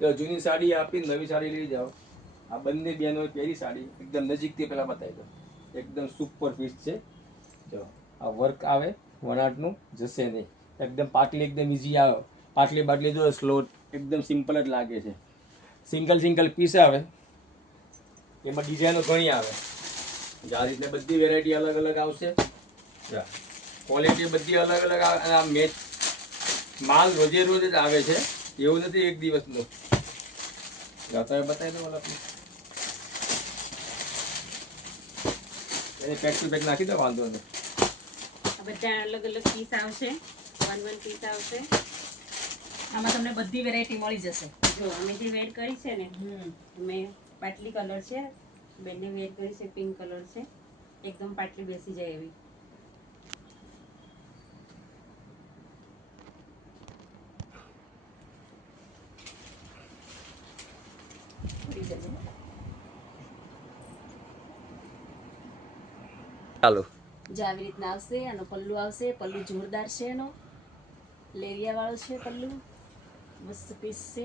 તો જૂની સાડી આપી નવી સાડી લઈ જાઓ. આ બંને બહેનો પહેરી સાડી એકદમ નજીકથી પહેલા બતાવી દો. એકદમ સુપર પીસ છે. જો આ વર્ક આવે વણાટનું જશે નહીં. એકદમ પાટલી એકદમ ઇઝી આવે. પાટલી બાટલી જો સ્લો એકદમ સિમ્પલ જ લાગે છે. સિંગલ પીસ આવે એમાં ડિઝાઇનો ઘણી આવે. આ રીતના બધી વેરાયટી અલગ અલગ આવશે. ક્વોલિટી બધી અલગ અલગ આવે અને આ મેચ માલ રોજે રોજ જ આવે છે, એવું નથી એક દિવસનું. તમે બતાવી દો મને પેક ટુ પેક નાખી દો, વાંધો નહીં. બધા અલગ અલગ પીસ આવશે, વન પીસ આવશે. આમાં તમને બધી વેરાયટી મળી જશે. જો અમે જે વેર કરી છે ને, અમે પાટલી કલર છે, બેનને વેર કરી છે, પિંક કલર છે, એકદમ પાટલી બેસી જાય એવી. ચાલો જો આવી રીતના આવશે. આનો પલ્લુ આવશે, પલ્લુ જોરદાર છે, એનો લેરિયા વાળો છે પલ્લુ, મસ્ત પીસ છે.